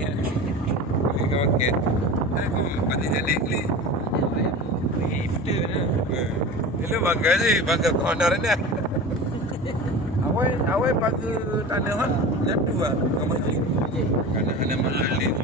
ya. Kau okey. Aku pandai jadi ni. Betul nah. Ini bangga sih, bangga corner ni. Awal pagi tanah kan jatuh ah. Kamu ni. Karena ada mengalir.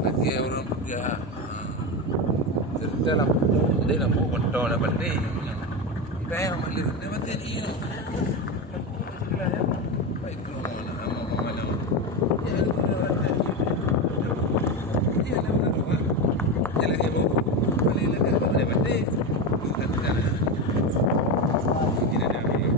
Lagi orang kerja dalam kontol apa ni? Saya malu, dia mati ni. Baik tu mana? Ya, dia ada orang. Dia lagi mau. Boleh lagi dia mati. Bukan sana. Ini ada ni.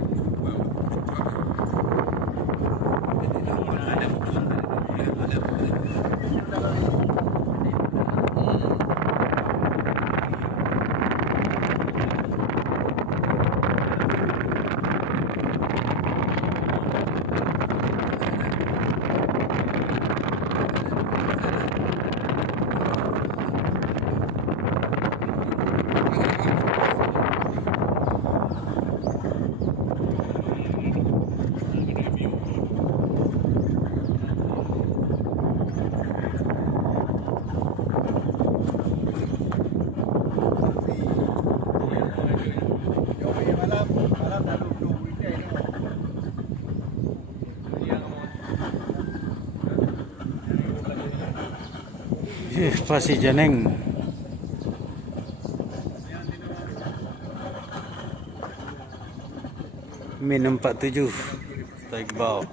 Pasir Jeneng. Min 47 Iqbal.